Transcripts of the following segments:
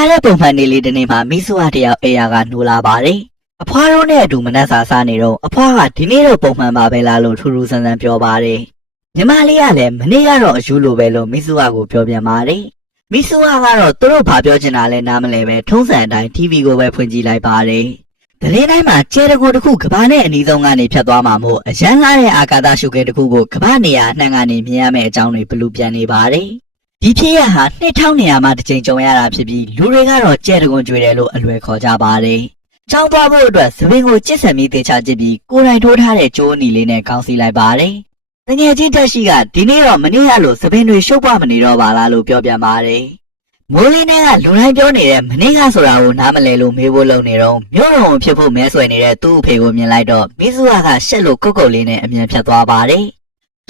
ရတဲ့ပုံမှန်နေလေးတနေ့မှာမိစုဝတယောက်အေယာကနှိုးလာပါတယ်။အဖွားတို့နဲ့အတူမနှက်စာစားနေတော့အဖွားကဒီနေ့တော့ပုံမှန်ပါပဲလားလို့ထူးထူးဆန်းဆန်းပြောပါတယ်။ညီမလေးကလည်းမနေ့ကတော့အယူလိုပဲလို့မိစုဝကိုပြောပြန်ပါတယ်။မိစုဝကတော့သူတို့ဘာပြောချင်တာလဲနားမလဲပဲထုံးစံအတိုင်း TV ကိုပဲဖွင့်ကြည့်လိုက်ပါတယ်။သတင်းတိုင်းမှာကျဲတကူတစ်ခုကဘာနဲ့အနီးဆုံးကနေဖြတ်သွားမှာမို့အရန်လာတဲ့အာကာသရှုပ်ခဲတစ်ခုကိုကဘာနေရာအနှံ့ကနေမြင်ရမယ့်အကြောင်းတွေဘလူးပြန်နေပါတယ်။ဒီဖြစ်ရဟာ2200မှတစ်ချိန်ကြုံရတာဖြစ်ပြီးလူတွေကတော့ကျဲတကွန်ကြွေတယ်လို့အလွယ်ခေါ်ကြပါတယ်။ကျောင်းသွားဖို့အတွက်သပင်ကိုကျစ်ဆံပြီးတေချာကြည့်ပြီးကိုယ်တိုင်ထိုးထားတဲ့ကြိုးအနီလေးနဲ့ကောင်းစီလိုက်ပါတယ်။တငယ်ချင်းတက်ရှိကဒီနေ့တော့မနေ့ကလို့သပင်တွေရှုပ်ပွားမနေတော့ပါလားလို့ပြောပြန်ပါတယ်။မိုးလင်းတဲ့ကလူတိုင်းပြောနေတဲ့မနေ့ကဆိုတာကိုနားမလည်လို့မေးဖို့လုပ်နေတော့မြို့တော်ဖြစ်ဖို့မဲဆွဲနေတဲ့သူ့အဖေကိုမြင်လိုက်တော့မိစုကရှက်လို့ကုတ်ကုတ်လေးနဲ့အမြန်ဖြတ်သွားပါတယ်။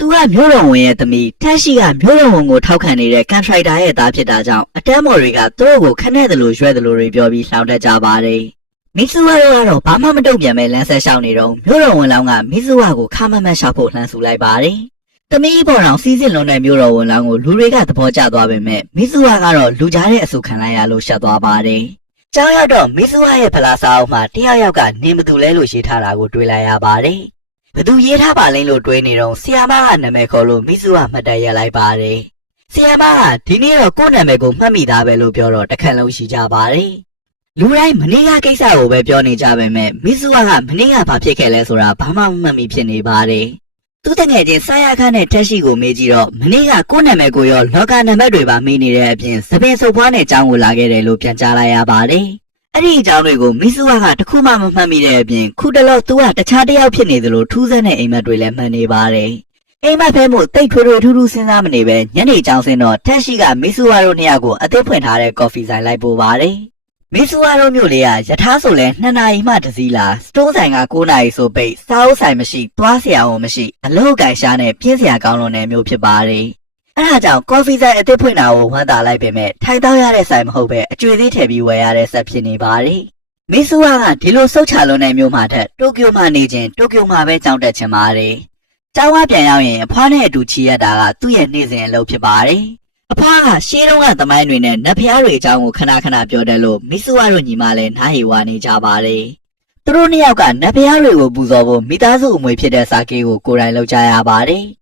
သူကမြို့တော်ဝင်ရဲ့သမီးတက်ရှိကမြို့တော်ဝင်ကိုထောက်ခံနေတဲ့ကန်ထရိုက်တာရဲ့သားဖြစ်တာကြောင့်အတန်းမော်တွေကသူ့ကိုခနဲ့တယ်လို့ရွဲတယ်လို့တွေပြောပြီးလှောင်တက်ကြပါတယ်။မိစုကတော့ဘာမှမတုံ့ပြန်ပဲလမ်းဆက်လျှောက်နေတော့မြို့တော်ဝင်လောင်းကမိစုကိုခမမတ်လျှောက်ဖို့လှမ်းဆူလိုက်ပါတယ်။သမီးပေါ်တော်စီးစစ်လုံးတဲ့မြို့တော်ဝင်လောင်းကိုလူတွေကသဘောကျသွားပေမဲ့မိစုကတော့လူကြားတဲ့အဆူခံလိုက်ရလို့ရှက်သွားပါတယ်။ကျောင်းရောက်တော့မိစုရဲ့ဖလားစာအုပ်မှာတယောက်ကနေမသူလဲလို့ရေးထားတာကိုတွေ့လိုက်ရပါတယ်။ဘသူရေးထားပါလိမ့်လို့တွေးနေတော့ဆီယာမကနာမည်ခေါ်လို့မိစုမှတ်တရလိုက်ပါတယ်။ဆီယာမကဒီနေ့တော့ကိုယ့်နာမည်ကိုမှတ်မိသားပဲလို့ပြောတော့တခက်လုံးရှိကြပါတယ်။လူတိုင်းမနေ့ကကိစ္စကိုပဲပြောနေကြပေမဲ့မိစုကမနေ့ကဘာဖြစ်ခဲ့လဲဆိုတာဘာမှမမှတ်မိဖြစ်နေပါတယ်။သူတငယ်ချင်းဆာယာခန့်နဲ့တက်ရှိကိုမေးကြည့်တော့မနေ့ကကိုယ့်နာမည်ကိုရောလောကနံပါတ်တွေပါမေးနေတဲ့အပြင်သပင်စုပ်ဖွားနဲ့အကြောင်းကိုလာခဲ့တယ်လို့ပြန်ကြားလိုက်ရပါတယ်။အဲ့ဒီအကြောင်းတွေကိုမိစုကတခုမှမမှတ်မိတဲ့အပြင်ခုတလောသူကတခြားတစ်ယောက်ဖြစ်နေသလိုထူးဆန်းတဲ့အိမ်မက်တွေလည်းမှန်နေပါတယ်။အိမ်မက်ဖဲမှုတိတ်ထွေထွေထူးထူးစဉ်းစားမနေပဲညနေကြောင်စင်းတော့တက်ရှိကမိစုတို့နှစ်ယောက်ကိုအသစ်ဖွင့်ထားတဲ့ကော်ဖီဆိုင်လိုက်ပို့ပါတယ်။မိစုတို့မျိုးလေးကယထာဆိုလဲ2နာရီမှတစည်းလာစတိုးဆိုင်က9နာရီဆိုပိတ်စားအုပ်ဆိုင်မရှိသွားစရာဝန်မရှိအလုပ်ကိုင်ရှားနဲ့ပြင်းစရာကောင်းလွန်တဲ့မျိုးဖြစ်ပါတယ်။အဲဒါကြောင့်ကော်ဖီဆိုင်အသစ်ဖွင့်တာကိုဝမ်းသာလိုက်ပေမဲ့ထိုင်တောက်ရတဲ့ဆိုင်မဟုတ်ပဲအကျွေးသေးထည့်ပြီးဝယ်ရတဲ့ဆက်ဖြစ်နေပါတယ်။မိစုကဒီလိုစုတ်ချလွန်တဲ့မျိုးမှထက်တိုကျိုမှာနေခြင်းတိုကျိုမှာပဲကြောင်းတက်ချင်ပါတယ်။ကျောင်းကပြန်ရောက်ရင်အဖွားနဲ့အတူချီရတာကသူ့ရဲ့နေ့စဉ်အလုပ်ဖြစ်ပါတယ်။အဖွားကရှေးတုန်းကသမိုင်းတွေနဲ့နတ်ဖျားတွေအကြောင်းကိုခဏခဏပြောတယ်လို့မိစုတို့ညီမလည်းနားရီဝါနေကြပါတယ်။သူတို့နှစ်ယောက်ကနတ်ဖျားတွေကိုပူဇော်ဖို့မိသားစုအမွေဖြစ်တဲ့စာကေးကိုကိုယ်တိုင်လုပ်ကြရပါတယ်။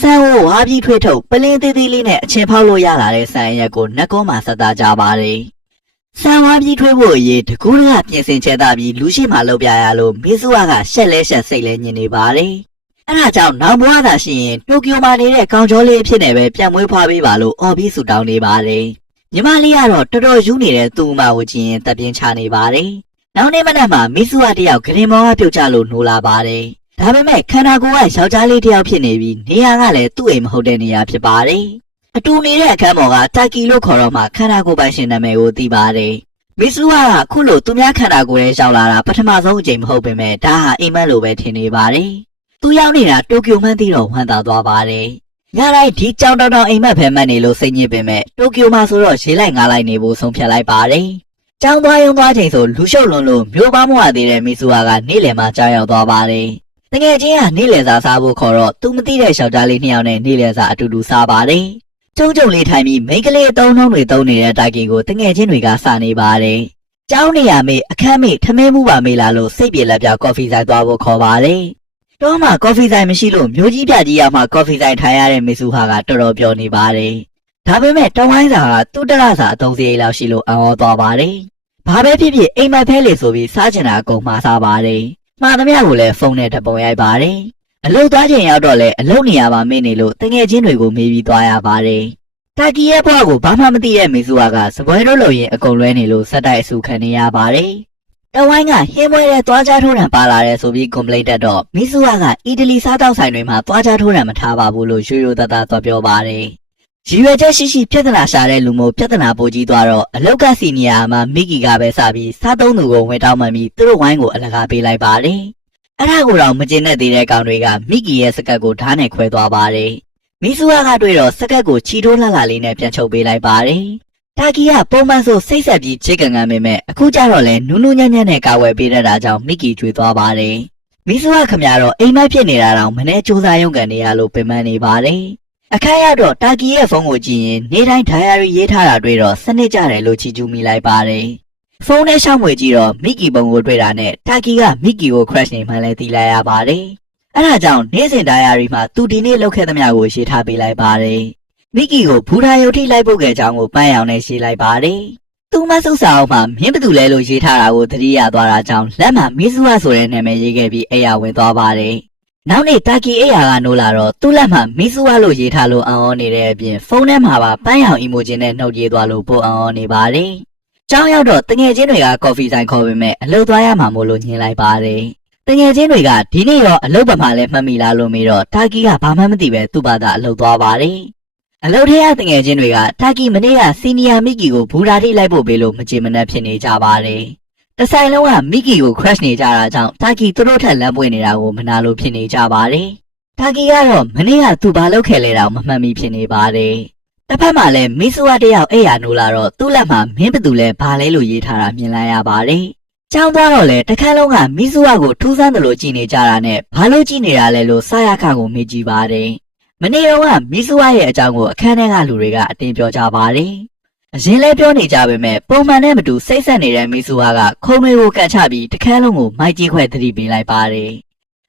ဆန်ကိုဝါပြီးထွေးထုတ်ပလင်းသေးသေးလေးနဲ့အချင်းဖောက်လို့ရလာတဲ့ဆန်ရက်ကိုနှက်ကုန်းမှာဆက်သားကြပါတယ်။ဆန်ဝါပြီးထွေးဖို့အရေးတကူးကပြင်ဆင်ချက်သားပြီးလူရှိမှလုပ်ပြရလို့မိစုကရှက်လဲရှက်စိတ်လဲညင်နေပါတယ်။အဲဒါကြောင့်နောက်ဘဝသာရှိရင်တိုကျိုမှာနေတဲ့ကောင်ကျော်လေးအဖြစ်နဲ့ပဲပြန်မွေးဖွားပေးပါလို့အော်ပြီးဆူတောင်းနေပါတယ်။ညီမလေးကတော့တော်တော်ယူနေတဲ့သူ့အမကိုကြည့်ရင်တပ်ပြင်းချနေပါတယ်။နောက်နေ့မနက်မှာမိစုတယောက်ကရင်မောကပြုတ်ကျလို့နှိုးလာပါတယ်။ဒါပေမဲ့ခန္ဓာကိုယ်ကယောက်ျားလေးတယောက်ဖြစ်နေပြီးနေရာကလည်းသူ့အိမ်မဟုတ်တဲ့နေရာဖြစ်ပါတယ်။အတူနေတဲ့အခန်းပေါ်ကတာကီလို့ခေါ်တော့မှခန္ဓာကိုယ်ပိုင်ရှင်နာမည်ကိုသိပါတယ်။မိစုကခုလိုသူများခန္ဓာကိုယ်ထဲရောက်လာတာပထမဆုံးအကြိမ်မဟုတ်ပေမဲ့ဒါဟာအိမ်မက်လိုပဲထင်နေပါတယ်။သူရောက်နေတာတိုကျိုမှန်းသိတော့ဝမ်းသာသွားပါတယ်။ညတိုင်းဒီကြောင်တောင်အိမ်မက်ဖဲမှတ်နေလို့စိတ်ညစ်ပေမဲ့တိုကျိုမှာဆိုတော့ရေးလိုက်ငားလိုက်နေဖို့ဆုံးဖြတ်လိုက်ပါတယ်။ကျောင်းသွားရုံသွားချိန်ဆိုလူရှုပ်လွန်းလို့မျိုးပါမွားသေးတဲ့မိစုကနေ့လယ်မှကြောက်ရောက်သွားပါတယ်။တကယ်ချင်းကနေ့လယ်စာစားဖို့ခေါ်တော့သူမသိတဲ့ယောက်ျားလေး2ယောက်နဲ့နေ့လယ်စာအတူတူစားပါတယ်။ကျုံလေးထိုင်ပြီးမိန်းကလေးအတုံးတွေတုံးနေတဲ့တိုက်ကင်ကိုတကယ်ချင်းတွေကစားနေပါတယ်။ကျောင်းနေရမေးအခန်းမေးထမင်းမှုပါမေးလာလို့စိတ်ပြေလက်ပြကော်ဖီဆိုင်သွားဖို့ခေါ်ပါတယ်။တော့မှကော်ဖီဆိုင်မရှိလို့မျိုးကြီးပြကြီးရောက်မှကော်ဖီဆိုင်ထိုင်ရတဲ့မိစုဟာကတော်တော်ပြောနေပါတယ်။ဒါပေမဲ့တောင်းဝိုင်းစာကသူ့တရစာအသုံးစရိတ်လောက်ရှိလို့အံ့ဩသွားပါတယ်။ဘာပဲဖြစ်ဖြစ်အိမ်မက်ဖဲလေဆိုပြီးစားချင်တာအကုန်မှားစားပါတယ်။မှားသမျှကိုလည်းဖုန်းနဲ့တပုံရိုက်ပါတယ်။အလုပ်သွားချိန်ရောက်တော့လည်းအလုပ်နေရာမှာမေ့နေလို့တငယ်ချင်းတွေကိုမေးပြီးသွားရပါတယ်။တာကီရဲ့ဘွားကိုဘာမှမသိတဲ့မိစုကစပွဲတို့လို့ရင်အကုန်လွဲနေလို့စက်တိုက်အဆူခံနေရပါတယ်။တဝိုင်းကဟင်းမွေးတဲ့သွားကြထိုးတံပါလာတယ်ဆိုပြီးကွန်ပလိတ်တက်တော့မိစုကအီတလီစားတောက်ဆိုင်တွေမှာသွားကြထိုးတံမထားပါဘူးလို့ရိုးရိုးသားသားသွားပြောပါတယ်။ရည်ရွယ်ချက်ရှိရှိပြဿနာရှာတဲ့လူမျိုးပြဿနာပိုကြီးသွားတော့အလောက်ကစီနီယာမှာမိကီကပဲစပြီးစားသုံးသူကိုဝင်တောင်းမှပြီးသူတို့ဝိုင်းကိုအလကားပေးလိုက်ပါတယ်။အဲ့ဒါကိုတော့မကျင်တဲ့သေးတဲ့ကောင်တွေကမိကီရဲ့စကတ်ကိုဓာတ်နဲ့ခွဲသွားပါတယ်။မိစုကတွေ့တော့စကတ်ကိုချီထိုးလှလှလေးနဲ့ပြန်ချုပ်ပေးလိုက်ပါတယ်။တာကီကပုံမှန်ဆိုစိတ်ဆက်ပြီးချစ်ကန်ကန်ပေမဲ့အခုကျတော့လဲနူးနူးညံ့ညံ့နဲ့ကာဝယ်ပေးတတ်တာကြောင့်မိကီကျွေးသွားပါတယ်။မိစုကခမရတော့အိမ်မက်ဖြစ်နေတာတောင်မနေ့စူးစမ်းရုံကန်နေရလို့ပင်ပန်းနေပါတယ်။ အခါရောက်တော့တာကီရဲ့ဖုန်းကိုကြည့်ရင်နေတိုင်း diary ရေးထားတာတွေ့တော့စနစ်ကြတယ်လို့ချီးကျူးမိလိုက်ပါတယ်ဖုန်းနဲ့ရှောက်မွေကြည့်တော့မီကီပုံကိုတွေ့တာနဲ့တာကီကမီကီကို crush နေမှလည်းသိလိုက်ရပါတယ်အဲ့ဒါကြောင့်နေ့စဉ် diary မှာသူဒီနေ့လုပ်ခဲ့သမျှကိုရေးထားပေးလိုက်ပါတယ်မီကီကိုဘူရာယုတ်ထိလိုက်ဖို့ခဲ့ကြောင်းကိုပန်းရောင်နဲ့ရေးလိုက်ပါတယ်သူမဆုပ်စာအုပ်မှာမင်းဘသူလဲလို့ရေးထားတာကိုသတိရသွားတာကြောင့်လက်မှာမီဇူဝါဆိုတဲ့နာမည်ရေးခဲ့ပြီးအိယာဝင်သွားပါတယ်နောက်နေ့တာကီအိယာကနိုးလာတော့သူ့လက်မှာမီဇူဝါလို့ရေးထားလို့အံ့ဩနေတဲ့အပြင်ဖုန်းထဲမှာပါပန်းရောင် emoji နဲ့နှုတ်ရေးသွားလို့ပိုအံ့ဩနေပါတယ်ကျောင်းရောက်တော့တငယ်ချင်းတွေကကော်ဖီဆိုင်ခေါ်ပေမဲ့အလုပ်သွားရမှာမို့လို့ညင်လိုက်ပါတယ်တငယ်ချင်းတွေကဒီနေ့ရောအလုပ်ပမာလဲမှတ်မိလားလို့မေးတော့တာကီကဘာမှမသိပဲသူ့ဘာသာအလုပ်သွားပါတယ်အလုပ်ထဲကတငယ်ချင်းတွေကတာကီမနေ့ကစီနီယာမီကီကိုဘူရာထိလိုက်ဖို့ပေးလို့မကြေမနက်ဖြစ်နေကြပါတယ်တဆိုင်လုံးကမီကီကို crush နေကြတာကြောင့်တာကီသူတို့ထက်လမ်းပွင့်နေတာကိုမနာလို့ဖြစ်နေကြပါတယ်တာကီကတော့မနေ့ကသူဘာလုပ်ခဲ့လဲတော့မမှတ်မိဖြစ်နေပါတယ်တစ်ဖက်မှာလည်းမီဆူဝါတယောက်အိယာနိုးလာတော့သူ့လက်မှာမင်းဘသူလဲဘာလဲလို့ရေးထားတာမြင်လိုက်ရပါတယ်ကျောင်းသွားတော့လေတခါလုံးကမီဆူဝါကိုထူးဆန်းတယ်လို့ကြည်နေကြတာနဲ့ဘာလို့ကြည်နေတာလဲလို့စာရခကိုမေးကြည့်ပါတယ်မနေ့တော့ကမီဆူဝါရဲ့အကြောင်းကိုအခန်းထဲကလူတွေကအတင်းပြောကြပါတယ်အရင်လဲပြောနေကြပေမဲ့ပုံမှန်နဲ့မတူစိတ်ဆက်နေတဲ့မီဆူဝါကခုံတွေကိုကတ်ချပြီးတခန်းလုံးကိုမိုက်ကြီးခွဲသတိပေးလိုက်ပါတယ်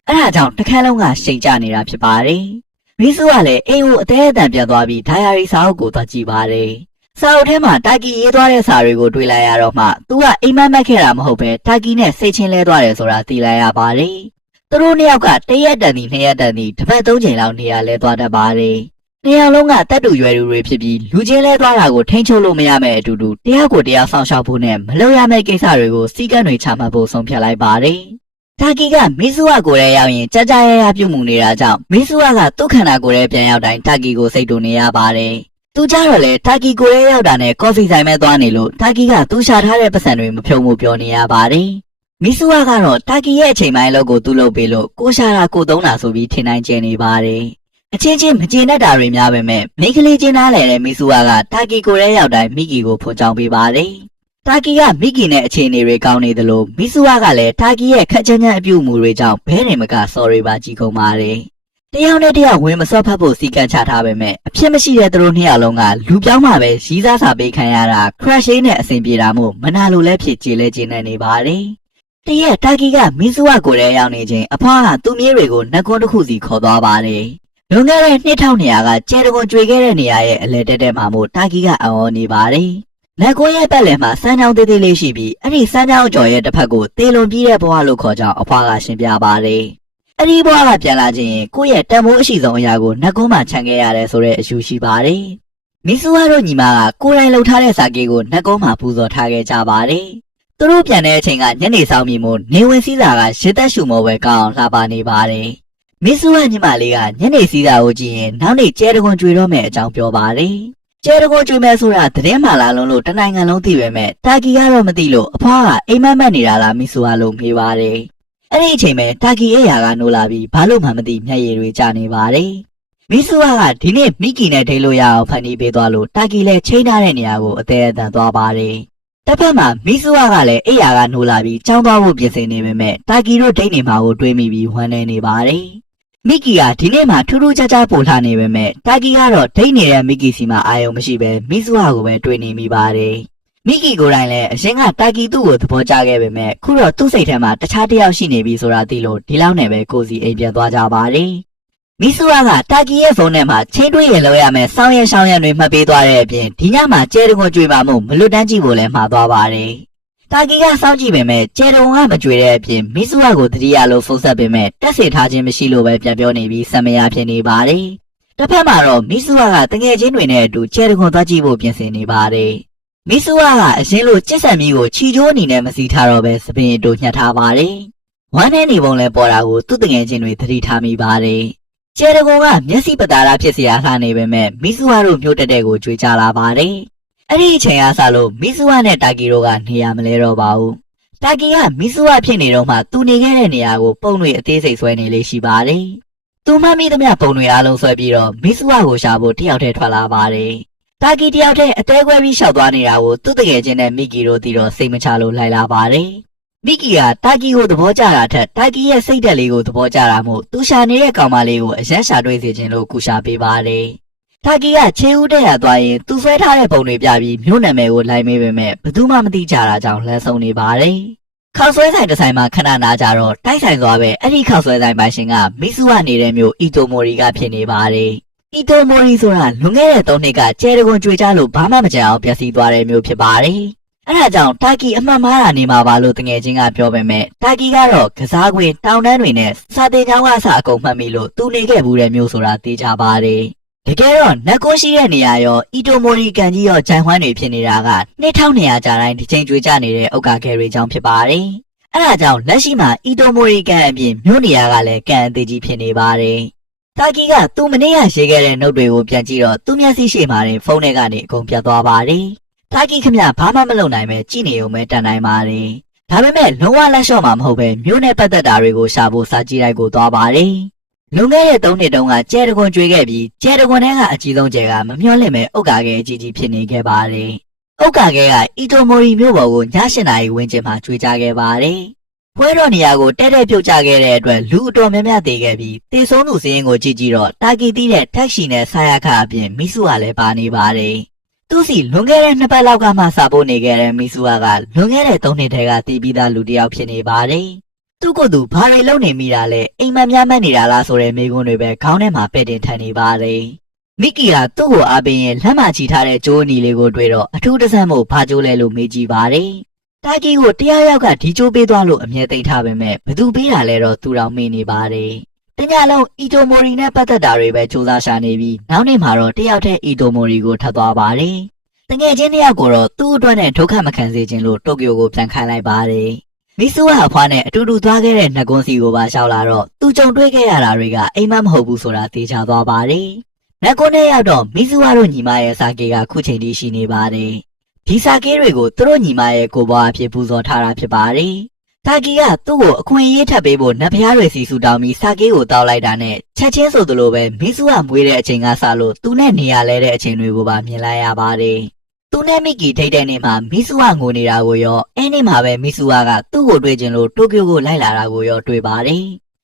အဲ့ဒါကြောင့်တခန်းလုံးကရှိန်ကျနေတာဖြစ်ပါတယ်မီဆူကလည်းအိမ်ကိုအသေးအတန်ပြန်သွားပြီးဒိုင်ယာရီစာအုပ်ကိုသွားကြည့်ပါတယ်။စာအုပ်ထဲမှာတာကီရေးသွားတဲ့စာတွေကိုတွေ့လိုက်ရတော့မှသူကအိမ်မက်မက်ခဲ့တာမဟုတ်ပဲတာကီနဲ့စိတ်ချင်းလဲသွားတယ်ဆိုတာသိလိုက်ရပါတယ်။သူတို့နှစ်ယောက်ကတရက်တန်ဒီနှစ်ရက်တန်ဒီတစ်ပတ်သုံးချိန်လောက်နေရာလဲသွားတတ်ပါတယ်။နှစ်ယောက်လုံးကတက်တူရွယ်သူတွေဖြစ်ပြီးလူချင်းလဲသွားတာကိုထိန်းချုပ်လို့မရမယ့်အတူတူတယောက်ကိုတယောက်ဆောင်ရှောက်ဖို့နဲ့မလုပ်ရမယ့်ကိစ္စတွေကိုစီကံတွေချမှတ်ဖို့ဆုံးဖြတ်လိုက်ပါတယ်။တာကီကမီဆူဝါကိုလည်းရောက်ရင်ကြကြရရပြုတ်မှုနေတာကြောင့်မီဆူဝါကသူ့ခန္ဓာကိုယ်ရဲ့ပြန်ရောက်တိုင်းတာကီကိုစိတ်တူနေရပါတယ်။သူကြတော့လေတာကီကိုရဲ့ရောက်တာနဲ့ကော်ဖီဆိုင်မဲ့သွားနေလို့တာကီကသူရှာထားတဲ့ပတ်စံတွေမဖြုံမှုပြောနေရပါတယ်။မီဆူဝါကတော့တာကီရဲ့အချိန်ပိုင်းလောက်ကိုသူ့လုပ်ပေးလို့ကိုရှာတာကိုသုံးတာဆိုပြီးထင်နိုင်ကျင်နေပါတယ်။အချင်းချင်းမကျေနပ်တာတွေများပေမဲ့မိန်းကလေးချင်းသားလေတဲ့မီဆူဝါကတာကီကိုရဲ့ရောက်တိုင်းမိကီကိုဖွင့်ချောင်းပေးပါတယ်။တာကီကမီကီနဲ့အခြေအနေတွေကောင်းနေသလိုမီဆူဝါကလည်းတာကီရဲ့ခက်ချမ်းချမ်းအပြုအမူတွေကြောင့်ဘဲနေမက sorry ပါကြီးကုန်ပါတယ်။တယောက်နဲ့တယောက်ဝင်မစော့ဖက်ဖို့စီကံချထားပေမဲ့အဖြစ်မရှိတဲ့သူတို့နှစ်ယောက်လုံးကလူပြောင်းမှပဲရီးစားစာပေးခံရတာ crush နဲ့အဆင်ပြေတာမို့မနာလိုလဲဖြစ်ကြေလဲကျနေနေပါတယ်။တရက်တာကီကမီဆူဝါကိုလည်းရောက်နေချင်းအဖွားကသူ့မြေးတွေကိုနှက်ကွန်းတစ်ခုစီခေါ်သွားပါတယ်။လွန်ခဲ့တဲ့2200ကကျဲတကွန်ကြွေခဲ့တဲ့နေရာရဲ့အလဲတက်တဲ့မှာမို့တာကီကအံ့ဩနေပါတယ်။လက်ကိုရဲ့ပတ်လည်မှာစမ်းချောင်းသေးသေးလေးရှိပြီးအဲ့ဒီစမ်းချောင်းကျော်ရဲ့တစ်ဖက်ကိုတေလွန်ပြီးတဲ့ဘဝလို့ခေါ်ကြောင်းအဖွားကရှင်းပြပါတယ်။အဲ့ဒီဘဝကပြန်လာခြင်းကိုယ့်ရဲ့တန်ဖိုးအရှိဆုံးအရာကိုနှက်ကုန်းမှာခြံခဲ့ရတယ်ဆိုတဲ့အယူရှိပါတယ်။မီဆူဝါတို့ညီမကကိုယ်တိုင်လှုပ်ထားတဲ့စာကေးကိုနှက်ကုန်းမှာပူဇော်ထားခဲ့ကြပါတယ်။သူတို့ပြန်တဲ့အချိန်ကညနေဆောင်ပြီမို့နေဝင်စည်းစာကရစ်သက်ရှူမောပဲကောင်းအောင်လှပနေပါတယ်။မီဆူဝါညီမလေးကညနေစည်းစာကိုကြည့်ရင်နောက်နေ့ကျဲတကွန်ကြွေတော့မယ်အကြောင်းပြောပါတယ်။ကျဲတကွန်ကြွေမယ်ဆိုတာသတင်းမှလာလုံးလို့တနိုင်ငံလုံးသိပေမဲ့တာကီကတော့မသိလို့အဖွားကအိမ်မက်မက်နေတာလားမီဆူဝါလို့မေးပါတယ်။အဲ့ဒီအချိန်မှာတာကီရဲ့ယာကနိုးလာပြီးဘာလို့မှမသိမျက်ရည်တွေကျနေပါတယ်။မီဆူဝါကဒီနေ့မီကီနဲ့ထိလို့ရအောင်ဖန်တီးပေးသွားလို့တာကီလည်းချိန်ထားတဲ့နေရာကိုအသေးအတန်သွားပါတယ်။တစ်ဖက်မှာမီဆူဝါကလည်းအိယာကနိုးလာပြီးကြောင်းသွားဖို့ပြင်ဆင်နေပေမဲ့တာကီတို့ဒိတ်နေမှာကိုတွေးမိပြီးဝမ်းနေနေပါတယ်။မီကီကဒီနေ့မှထူးထူးခြားခြားပို့လာနေပေမဲ့တာကီကတော့ဒိတ်နေတဲ့မီကီစီမှာအာရုံမရှိပဲမီဆူဝါကိုပဲတွေးနေမိပါတယ်။မီကီကိုယ်တိုင်လည်းအရင်ကတာကီသူ့ကိုသဘောကျခဲ့ပေမဲ့ခုတော့သူ့စိတ်ထဲမှာတခြားတစ်ယောက်ရှိနေပြီဆိုတာသိလို့ဒီလောက်နဲ့ပဲကိုစီအိမ်ပြန်သွားကြပါတယ်။မီဆူဝါကတာကီရဲ့ဖုန်းထဲမှာချင်းတွေးရလို့ရမယ်စောင်းရရှောင်းရတွေမှတ်ပေးသွားတဲ့အပြင်ဒီညမှာကျဲတုံကိုကြွေပါမို့မလွတ်တမ်းကြည့်ဖို့လည်းမှာသွားပါတယ်။တာကီကစောင့်ကြည့်ပေမဲ့ကျဲတုံကမကြွေတဲ့အပြင်မီဆူဝါကိုတတိယလို့ဖုန်းဆက်ပေမဲ့တက်စေထားခြင်းမရှိလို့ပဲပြန်ပြောနေပြီးဆက်မရဖြစ်နေပါတယ်။တစ်ဖက်မှာတော့မီဆူဝါကတငယ်ချင်းတွေနဲ့အတူကျဲတုံကိုသွားကြည့်ဖို့ပြင်ဆင်နေပါတယ်။မီဆူဝါကအရင်လိုကျစ်ဆန်မီကိုချီချိုးအနေနဲ့မစီထားတော့ပဲစပင်အတူညှက်ထားပါတယ်။ဝမ်းနဲ့နေပုံလဲပေါ်တာကိုသူ့တငယ်ချင်းတွေသတိထားမိပါတယ်။ကျဲတကုံကမျက်စိပတားဖြစ်เสียလှနေပေမဲ့မီဆူဝါတို့မျိုးတက်တဲ့ကိုကြွေကြလာပါတယ်။အဲ့ဒီအချိန်အားစလို့မီဆူဝါနဲ့တာကီတို့ကနေရမလဲတော့ပါဘူး။တာကီကမီဆူဝါဖြစ်နေတော့မှသူနေခဲ့တဲ့နေရာကိုပုံတွေအသေးစိတ်ဆွဲနေလေးရှိပါတယ်။သူမှမိသမျှပုံတွေအားလုံးဆွဲပြီးတော့မီဆူဝါကိုရှာဖို့တယောက်တည်းထွက်လာပါတယ်။တာကီတယောက်တည်းအသေးခွဲပြီးရှောက်သွားနေတာကိုသူ့တကယ်ချင်းနဲ့မီကီတို့တီတော့စိတ်မချလို့လိုက်လာပါတယ်။မီကီကတာကီကိုသဘောကျတာထက်တာကီရဲ့စိတ်ဓာတ်လေးကိုသဘောကျတာမို့သူရှာနေတဲ့ကောင်မလေးကိုအရန်ရှာတွေ့စေခြင်းလို့ကူရှာပေးပါတယ် တာကီကခြေဦးတက်ရသွားရင်သူဆွဲထားတဲ့ပုံတွေပြပြီးမြို့နာမည်ကိုလိုက်မေးပေမဲ့ဘယ်သူမှမသိကြတာကြောင့်လမ်းဆုံးနေပါတယ်။ခောက်ဆွဲဆိုင်တစ်ဆိုင်မှာခဏနာကြတော့တိုက်ဆိုင်သွားပဲအဲ့ဒီခောက်ဆွဲဆိုင်ပိုင်ရှင်ကမီဆူဝနေတဲ့မြို့အီတိုမိုရီကဖြစ်နေပါတယ်။အီတိုမိုရီဆိုတာလွန်ခဲ့တဲ့3နှစ်ကကျဲတကွန်ကြွေကြလို့ဘာမှမကြံအောင်ပျက်စီးသွားတဲ့မြို့ဖြစ်ပါတယ်။အဲ့ဒါကြောင့်တာကီအမှတ်မှားတာနေမှာပါလို့တငယ်ချင်းကပြောပေမဲ့တာကီကတော့ကစားကွင်းတောင်တန်းတွေနဲ့စာတင်ကျောင်းကအစအကုန်မှတ်မိလို့သူနေခဲ့ဘူးတဲ့မျိုးဆိုတာသိကြပါတယ်တကယ်တော့နက်ကွန်းရှိတဲ့နေရာရောအီတိုမိုရီကန်ကြီးရောဂျန်ဟွမ်းတွေဖြစ်နေတာက2200ကြာတိုင်းဒီချိန်ကြွေကြနေတဲ့ဥက္ကာခဲတွေကြောင့်ဖြစ်ပါတယ်အဲ့ဒါကြောင့်လက်ရှိမှာအီတိုမိုရီကန်အပြင်မြို့နေရာကလည်းကန်အသေးကြီးဖြစ်နေပါတယ်တာကီကသူမနေ့ကရေးခဲ့တဲ့နှုတ်တွေကိုပြန်ကြည့်တော့သူမျက်စိရှိမှတင်ဖုန်းထဲကနေအကုန်ပြတ်သွားပါတယ်တာကီခမဘာမှမလုပ်နိုင်ပဲကြည့်နေုံပဲတန်နိုင်ပါတယ်ဒါပေမဲ့လုံးဝလက်လျှော့မှာမဟုတ်ပဲမြို့နယ်ပတ်သက်တာတွေကိုရှာဖို့စာကြည့်လိုက်ကိုသွားပါတယ်လွန်ခဲ့တဲ့3နှစ်တုန်းကကျဲတကွန်ကျွေးခဲ့ပြီးကျဲတကွန်ထဲကအကြီးဆုံးကျဲကမမျှော်လင့်မဲ့ဥက္ကာခဲအကြီးကြီးဖြစ်နေခဲ့ပါတယ်ဥက္ကာခဲကအီတိုမိုရီမြို့ပေါ်ကိုည8 နာရီဝန်းကျင်မှာကျွေးကြခဲ့ပါတယ်ပွဲတော်နေရာကိုတဲ့တဲ့ပြုတ်ကျခဲ့တဲ့အတွက်လူအတော်များများတည်ခဲ့ပြီးတေဆုံးသူစင်းရင်ကိုကြည့်ကြည့်တော့တာကီတီးတဲ့တက်ရှိနဲ့ဆာယာခအပြင်မီဆူကလည်းပါနေပါတယ်သူစီလွန်ခဲ့တဲ့2ပတ်လောက်ကမှစာပို့နေခဲ့တဲ့မီဆူကလွန်ခဲ့တဲ့3နှစ်ထဲကတည်ပြီးသားလူတစ်ယောက်ဖြစ်နေပါတယ်သူ့ကိုယ်သူဘာတွေလုပ်နေမိတာလဲအိမ်မများမှတ်နေတာလားဆိုတဲ့မိကွန်းတွေပဲခေါင်းထဲမှာပဲ့တင်ထန်နေပါတယ်မီကီကသူ့ကိုအားပေးရင်လက်မချီထားတဲ့ဂျိုးအနီလေးကိုတွေ့တော့အထူးတဆန်းမို့ဘာဂျိုးလဲလို့မေးကြည့်ပါတယ်တာကီကိုတရားရောက်ကဒီဂျိုးပေးသွားလို့အမြဲသိထားပေမဲ့ဘသူပေးတာလဲတော့သူတော်မေးနေပါတယ်တညလုံးအီတိုမိုရီနဲ့ပတ်သက်တာတွေပဲစူးစမ်းရှာနေပြီးနောက်နေ့မှာတော့တယောက်တည်းအီတိုမိုရီကိုထပ်သွားပါတယ်တငယ်ချင်းတယောက်ကိုတော့သူ့အတွက်နဲ့ဒုက္ခမခံစေချင်လို့တိုကျိုကိုပြန်ခိုင်းလိုက်ပါတယ်မီဆူကအဖွားနဲ့အတူတူသွားခဲ့တဲ့နှကွန်းစီကိုပါရှောက်လာတော့သူကြုံတွေ့ခဲ့ရတာတွေကအိမ်မမဟုတ်ဘူးဆိုတာသိချသွားပါတယ်နှကွန်းနဲ့ရောက်တော့မီဆူတို့ညီမရဲ့စာကေကခုချိန်ထိရှိနေပါတယ်ဒီစာကေတွေကိုသူတို့ညီမရဲ့ကိုဘွားအဖြစ်ပူဇော်ထားတာဖြစ်ပါတယ်တာကီကသူ့ကိုအခွင့်အရေးထပ်ပေးဖို့နတ်ဖျားတွေစီဆူတောင်းပြီးစာကေကိုတောက်လိုက်တာနဲ့ချက်ချင်းဆိုသလိုပဲမီဆူကမွေးတဲ့အချိန်ကစလို့သူနဲ့နေရလဲတဲ့အချိန်တွေကိုပါမြင်လိုက်ရပါတယ်သူနဲ့မီကီထိတ်တဲ့နေ့မှာမီဆူကငိုနေတာကိုရောအဲ့နေ့မှာပဲမီဆူကသူ့ကိုတွေ့ချင်လို့တိုကျိုကိုလိုက်လာတာကိုရောတွေ့ပါတယ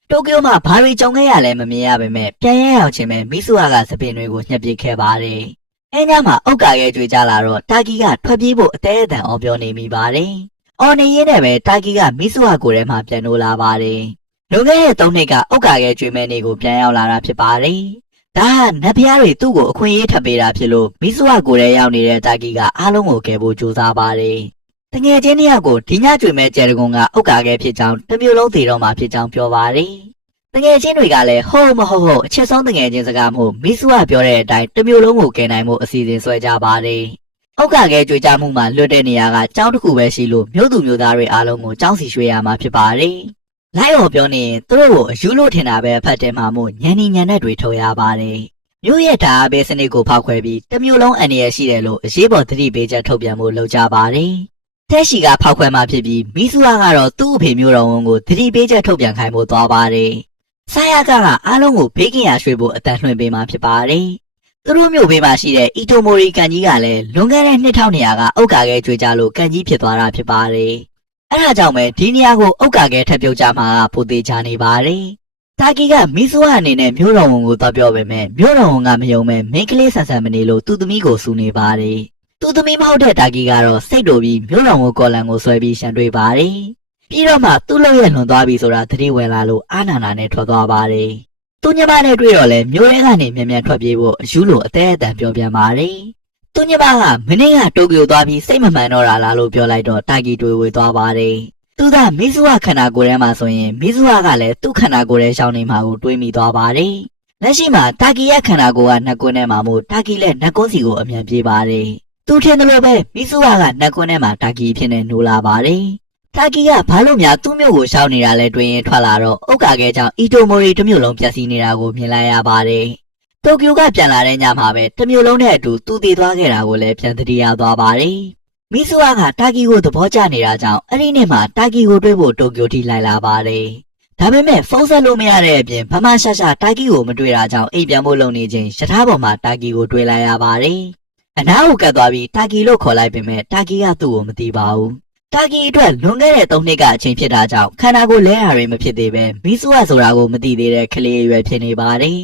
်တိုကျိုမှာဘာတွေကြုံခဲ့ရလဲမမြင်ရပါနဲ့ပြန်ရအောင်ချင်းပဲမီဆူကစပင်တွေကိုညှက်ပစ်ခဲ့ပါတယ်အဲ့ညမှာအုတ်ကာခဲကြွေကြလာတော့တာကီကထွက်ပြေးဖို့အသေးအတန်အော်ပြောနေမိပါတယ်အော်နေရင်းနဲ့ပဲတာကီကမီဆူကိုထဲမှာပြန်လို့လာပါတယ်လွန်ခဲ့တဲ့3နှစ်ကအုတ်ကာခဲကြွေမဲ့နေကိုပြန်ရောက်လာတာဖြစ်ပါတယ်ဒါကနတ်ဖျားတွေသူ့ကိုအခွင့်အရေးထပ်ပေးတာဖြစ်လို့မီဆူကိုထဲရောက်နေတဲ့တာကီကအားလုံးကိုကယ်ဖို့ကြိုးစားပါတယ်တငယ်ချင်းတယောက်ကိုဒီညကြွေမဲ့ကျဲတကွန်ကအုတ်ကာခဲဖြစ်ကြောင်းတစ်မျိုးလုံးသေတော့မှဖြစ်ကြောင်းပြောပါတယ်တငယ်ချင်းတွေကလည်းဟုတ်မဟုတ်အချက်ဆုံးတငယ်ချင်းစကားမို့မီဆူပြောတဲ့အတိုင်းတစ်မျိုးလုံးကိုကယ်နိုင်မှုအစီအစဉ်ဆွဲကြပါတယ်အုတ်ကာခဲကြွေကြမှုမှာလွတ်တဲ့နေရာကကျောင်းတစ်ခုပဲရှိလို့မြို့သူမြို့သားတွေအားလုံးကိုကျောင်းစီရွှေ့ရမှာဖြစ်ပါတယ်လိုက်အောင်ပြောနေရင်သူတို့ကိုအယူလို့ထင်တာပဲအဖက်တဲမှာမို့ညံနေညံတဲ့တွေထုတ်ရပါတယ်မြို့ရဲ့ဓာတ်အားပေးစနစ်ကိုဖောက်ခွဲပြီးတစ်မျိုးလုံးအန္တရာယ်ရှိတယ်လို့အရေးပေါ်သတိပေးချက်ထုတ်ပြန်မှုလုပ်ကြပါတယ်တက်ရှိကဖောက်ခွဲမှဖြစ်ပြီးမီဆူကတော့သူ့အဖေမျိုးတော်ဝန်ကိုသတိပေးချက်ထုတ်ပြန်ခိုင်းဖို့သွားပါတယ်ဆာယာကအားလုံးကိုဘေးကင်းရာရွှေ့ဖို့အတန်လွှင့်ပေးမှဖြစ်ပါတယ်သူတို့မျိုးဘေးမှာရှိတဲ့အီတိုမိုရီကန်ကြီးကလည်းလွန်ခဲ့တဲ့2200ကအုတ်ကာခဲကျွေးကြလို့ကန်ကြီးဖြစ်သွားတာဖြစ်ပါတယ်အဲ့ဒါကြောင့်ပဲဒီနေရာကိုအုတ်ကာခဲထပ်ပြုတ်ကြမှာပိုသေးချနေပါတယ်တာကီကမီဆူအနေနဲ့မျိုးတော်ဝန်ကိုတော့ပြောပေမဲ့မျိုးတော်ဝန်ကမယုံမဲ့မိန်းကလေးဆန်ဆန်မနေလို့သူ့သမီးကိုစူနေပါတယ်သူ့သမီးမဟုတ်တဲ့တာကီကတော့စိတ်တူပြီးမျိုးတော်ဝန်ကော်လန်ကိုဆွဲပြီးရှန်တွေ့ပါတယ်ပြီးတော့မှသူ့လောက်ရလွန်သွားပြီဆိုတာသတိဝင်လာလို့အာနာနာနဲ့ထွက်သွားပါတယ်သူညမနဲ့တွေ့တော့လဲမျိုးရဲကနေမြန်မြန်ထွက်ပြေးဖို့အယူလိုအသေးအတန်ပြောပြန်ပါတယ်သူညမကမင်းကတိုကျိုသွားပြီးစိတ်မမှန်တော့တာလားလို့ပြောလိုက်တော့တာကီတွေဝေသွားပါတယ်သူကမီဆူခန္ဓာကိုယ်ထဲမှာဆိုရင်မီဆူကလည်းသူ့ခန္ဓာကိုယ်ထဲရှောင်းနေမှာကိုတွေးမိသွားပါတယ်လက်ရှိမှာတာကီရဲ့ခန္ဓာကိုယ်ကနှက်ကွန်းထဲမှာမို့တာကီလည်းနှက်ကွန်းစီကိုအမြန်ပြေးပါတယ်သူထင်တယ်လို့ပဲမီဆူကနှက်ကွန်းထဲမှာတာကီဖြစ်နေနိုးလာပါတယ်တာကီကဘာလို့များသူ့မျိုးကိုရှောင်းနေတာလဲတွေးရင်ထွက်လာတော့အုတ်ကာခဲကြောင့်အီတိုမိုရီတစ်မျိုးလုံးပျက်စီးနေတာကိုမြင်လိုက်ရပါတယ်တိုကျိုကပြန်လာတဲ့ညမှာပဲတစ်မျိုးလုံးနဲ့အတူသူတည်သွားခဲ့တာကိုလည်းပြန်သတိရသွားပါတယ်မီဆူကတာကီကိုသဘောကျနေတာကြောင့်အဲ့ဒီနေ့မှာတာကီကိုတွေ့ဖို့တိုကျိုထိလိုက်လာပါတယ်ဒါပေမဲ့ဖုန်းဆက်လို့မရတဲ့အပြင်ဘာမှရှာတာကီကိုမတွေ့တာကြောင့်အိမ်ပြန်ဖို့လုပ်နေချိန်ရထားပေါ်မှာတာကီကိုတွေ့လိုက်ရပါတယ်အနားကိုကတ်သွားပြီးတာကီလို့ခေါ်လိုက်ပေမဲ့တာကီကသူ့ကိုမသိပါဘူးတာကီအတွက်လွန်ခဲ့တဲ့3နှစ်ကအချိန်ဖြစ်တာကြောင့်ခန္ဓာကိုယ်လဲရတွေမဖြစ်သေးပဲမီဆူဆိုတာကိုမသိသေးတဲ့ကလေးရွယ်ဖြစ်နေပါတယ်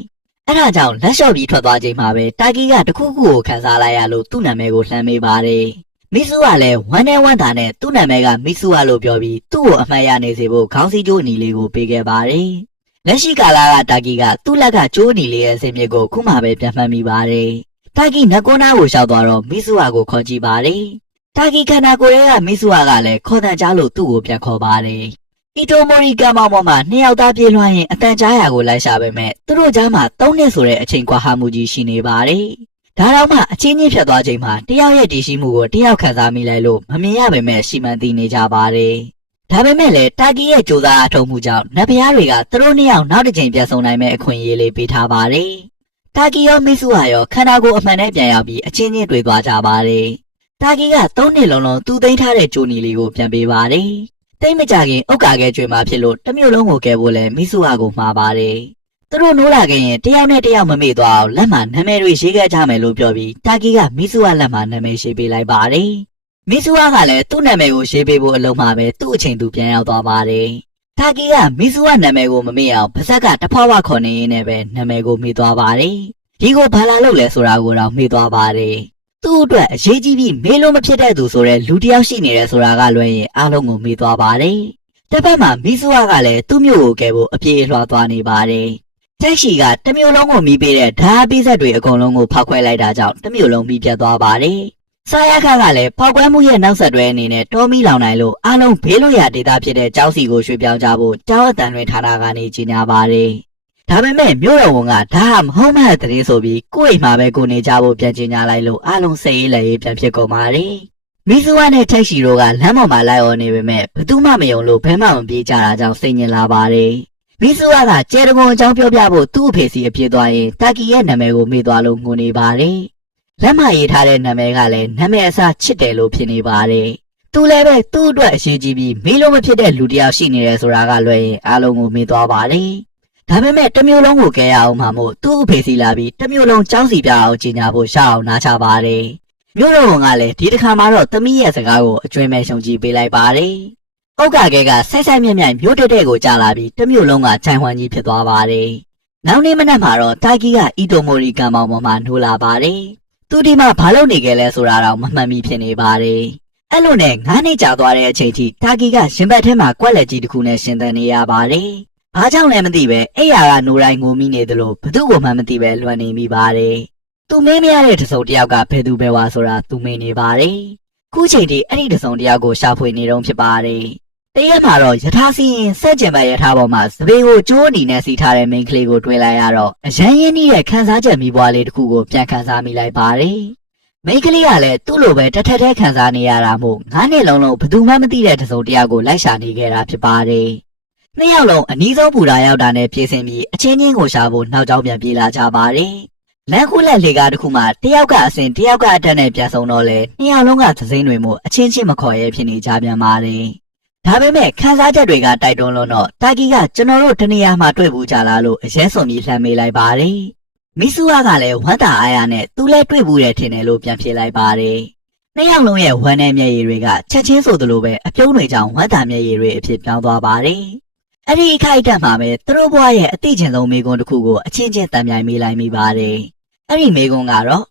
အဲ့ဒါကြောင့်လက်လျှော့ပြီးထွက်သွားချိန်မှာပဲတာကီကတခုခုကိုခန်းစားလိုက်ရလို့သူ့နာမည်ကိုလှမ်းမေးပါတယ်။မိစုကလည်းဝမ်းနဲ့ဝမ်းသာနဲ့သူ့နာမည်ကမိစုလို့ပြောပြီးသူ့ကိုအမှတ်ရနေစေဖို့ခေါင်းစည်းကြိုးအနီလေးကိုပေးခဲ့ပါတယ်။လက်ရှိကာလကတာကီကသူ့လက်ကကြိုးအနီလေးရဲ့စင်မြစ်ကိုခုမှပဲပြန်မှတ်မိပါတယ်။တာကီနကောနာကိုရှောက်သွားတော့မိစုကိုခေါ်ကြည့်ပါတယ်။တာကီခန္ဓာကိုယ်ရဲ့မိစုကလည်းခေါ်တန်ကြားလို့သူ့ကိုပြန်ခေါ်ပါတယ်။အီတိုမိုရီကမောင်ပေါ်မှာနှစ်ယောက်သားပြေးလွှမ်းရင်အတန်ကြားရာကိုလိုက်ရှာပေမဲ့သူတို့ကြားမှာ3နှစ်ဆိုတဲ့အချိန်ကွာဟမှုကြီးရှိနေပါတယ်။ဒါတော့မှအချင်းချင်းဖြတ်သွားချိန်မှာတယောက်ရဲ့တည်ရှိမှုကိုတယောက်ခံစားမိလိုက်လို့မမြင်ရပေမဲ့ရှိမှန်းသိနေကြပါတယ်။ဒါပေမဲ့လည်းတာကီရဲ့ကြိုးစားအထောက်မှုကြောင့်နတ်ဖျားတွေကသူတို့နှစ်ယောက်နောက်တစ်ချိန်ပြန်ဆုံနိုင်မဲ့အခွင့်အရေးလေးပေးထားပါတယ်။တာကီရောမိစုဟာရောခန္ဓာကိုယ်အမှန်နဲ့ပြန်ရောက်ပြီးအချင်းချင်းတွေ့သွားကြပါတယ်။တာကီက3နှစ်လုံးလုံးသူသိမ်းထားတဲ့ကြိုးနီလေးကိုပြန်ပေးပါတယ်။တိတ်မကြခင်ဥက္ကာခဲကျွေးမှဖြစ်လို့တစ်မျိုးလုံးကိုကဲဖို့လဲမိစုဟာကိုမှားပါတယ်။သူတို့နိုးလာခင်တယောက်နဲ့တယောက်မမေ့သွားအောင်လက်မှာနာမည်တွေရေးခဲ့ကြမယ်လို့ပြောပြီးတာကီကမိစုဟာလက်မှာနာမည်ရေးပေးလိုက်ပါတယ်။မိစုဟာကလည်းသူ့နာမည်ကိုရေးပေးဖို့အလုံးမှာပဲသူ့အချိန်သူပြန်ရောက်သွားပါတယ်။တာကီကမိစုဟာနာမည်ကိုမမေ့အောင်ပါဇက်ကတဖွားဖွားခေါ်နေရင်းနဲ့ပဲနာမည်ကိုမေ့သွားပါတယ်။ဒီကိုဘာလာလုပ်လဲဆိုတာကိုတော့မေ့သွားပါတယ်။သူ့အတွက်အရေးကြီးပြီးမေးလို့မဖြစ်တဲ့သူဆိုတဲ့လူတစ်ယောက်ရှိနေတယ်ဆိုတာကလွှဲရင်အားလုံးကိုမေ့သွားပါတယ်။တစ်ဖက်မှာမိစုကလည်းသူ့မျိုးကိုကဲဖို့အပြေးအလွှာသွားနေပါတယ်။တက်ရှိကတစ်မျိုးလုံးကိုမိပေးတဲ့ဓာတ်ပိစက်တွေအကုန်လုံးကိုဖောက်ခွဲလိုက်တာကြောင့်တစ်မျိုးလုံးမိပြတ်သွားပါတယ်။စာရခကလည်းဖောက်ခွဲမှုရဲ့နောက်ဆက်တွဲအနေနဲ့တော်မီလောင်နိုင်လို့အားလုံးဘေးလွတ်ရာဒေသဖြစ်တဲ့ကျောင်းစီကိုရွှေ့ပြောင်းကြဖို့ကျောင်းအတန်တွင်ဌာနကနေကြေညာပါတယ်။ဒါပေမဲ့မြို့တော်ဝန်ကဒါဟာမဟုတ်မှန်တဲ့ဆိုပြီးကိုယ့်အိမ်မှာပဲကိုနေကြဖို့ပြန်ကြေညာလိုက်လို့အားလုံးစိတ်အေးလက်အေးပြန်ဖြစ်ကုန်ပါတယ်။မိစုဝါနဲ့ထိုက်ရှိတို့ကလမ်းပေါ်မှာလိုက်အော်နေပေမဲ့ဘသူမှမယုံလို့ဘဲမှမပြေးကြတာကြောင့်စိတ်ညစ်လာပါတယ်။မိစုဝါကကျဲတကုံအကြောင်းပြောပြဖို့သူ့အဖေစီအပြေးသွားရင်တာကီရဲ့နာမည်ကိုမေ့သွားလို့ငိုနေပါတယ်။လက်မရေးထားတဲ့နာမည်ကလည်းနာမည်အစားချစ်တယ်လို့ဖြစ်နေပါတယ်။သူလည်းပဲသူ့အတွက်အရေးကြီးပြီးမေးလို့မဖြစ်တဲ့လူတစ်ယောက်ရှိနေတယ်ဆိုတာကလွဲရင်အားလုံးကိုမေ့သွားပါတယ်။ဒါပေမဲ့တစ်မျိုးလုံးကိုကဲရအောင်မှမို့သူ့အဖေစီလာပြီးတစ်မျိုးလုံးကြောင်းစီပြအောင်ကြီးညာဖို့ရှောက်အောင်နားချပါတယ်။မြို့တော်ဝန်ကလည်းဒီတစ်ခါမှတော့သမီးရဲ့စကားကိုအကျွမ်းမဲ့ရှုံကြည့်ပေးလိုက်ပါတယ်။ဥက္ကာခဲကဆိုက်ဆိုက်မြက်မြက်မြို့တက်တဲ့ကိုကြာလာပြီးတစ်မျိုးလုံးကခြိုင်ဝှမ်းကြီးဖြစ်သွားပါတယ်။နောက်နေ့မနက်မှာတော့တာကီကအီတိုမိုရီကံပေါင်ပေါ်မှာနှိုးလာပါတယ်။သူဒီမှာဘာလုပ်နေကြလဲဆိုတာတော့မမှန်မိဖြစ်နေပါတယ်။အဲ့လိုနဲ့9နှစ်ကြာသွားတဲ့အချိန်ထိတာကီကရင်ဘတ်ထဲမှာကွက်လက်ကြီးတစ်ခုနဲ့ရှင်သန်နေရပါတယ်။ဘာကြောင့်လဲမသိပဲအဲ့ရကနိုးတိုင်းငိုမိနေသလိုဘသူ့ကိုမှမသိပဲလွှမ်းနေမိပါတယ်။သူမင်းမရတဲ့တစုံတစ်ယောက်ကဘယ်သူပဲဝါဆိုတာသူမင်းနေပါတယ်။ခုချိန်ထိအဲ့ဒီတစုံတစ်ယောက်ကိုရှာဖွေနေတော့ဖြစ်ပါတယ်။တရက်မှာတော့ယထာစီရင်စက်ကျင်ဘက်ယထာပေါ်မှာစပေကိုကျိုးအနေနဲ့စီထားတဲ့မိန်းကလေးကိုတွေ့လိုက်ရတော့အရန်ရင်းနှီးတဲ့ခန်းစားချက်မိဘွားလေးတစ်ခုကိုပြန်ခန်းစားမိလိုက်ပါတယ်။မိန်းကလေးကလည်းသူ့လိုပဲတထက်ထဲခန်းစားနေရတာမို့9နှစ်လုံးလုံးဘသူမှမသိတဲ့တစုံတစ်ယောက်ကိုလိုက်ရှာနေခဲ့တာဖြစ်ပါတယ်။နှစ်ယောက်လုံးအနီးဆုံးပူတာရောက်တာနဲ့ပြေးဆင်းပြီးအချင်းချင်းကိုရှာဖို့နောက်ကျောင်းပြန်ပြေးလာကြပါတယ်။လမ်းခုလက်လေကားတစ်ခုမှတယောက်ကအစင်တယောက်ကအတက်နဲ့ပြန်ဆုံတော့လေနှစ်ယောက်လုံးကသစိမ်းတွေမို့အချင်းချင်းမခေါ်ရဲဖြစ်နေကြပြန်ပါတယ်။ဒါပေမဲ့ခန်းစားချက်တွေကတိုက်တွန်းလို့တော့တာကီကကျွန်တော်တို့တနေရာမှာတွေ့ဘူးကြလားလို့အရင်ဆုံးပြီးလှမ်းမေးလိုက်ပါတယ်။မိစုဝါကလည်းဝမ်းသာအားရနဲ့သူလည်းတွေ့ဘူးတယ်ထင်တယ်လို့ပြန်ဖြေလိုက်ပါတယ်။နှစ်ယောက်လုံးရဲ့ဝမ်းနဲ့မျက်ရည်တွေကချက်ချင်းဆိုသလိုပဲအပြုံးတွေကြောင့်ဝမ်းသာမျက်ရည်တွေအဖြစ်ပြောင်းသွားပါတယ်။အဲ့ဒီအခိုက်အတန့်မှာပဲသူတို့ဘဝရဲ့အသိကျင်ဆုံးမိကွန်းတစ်ခုကိုအချင်းချင်းတန်မြိုင်မိလိုက်မိပါတယ်။အဲ့ဒီမိကွန်းကတော့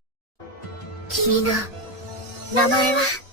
君の名前は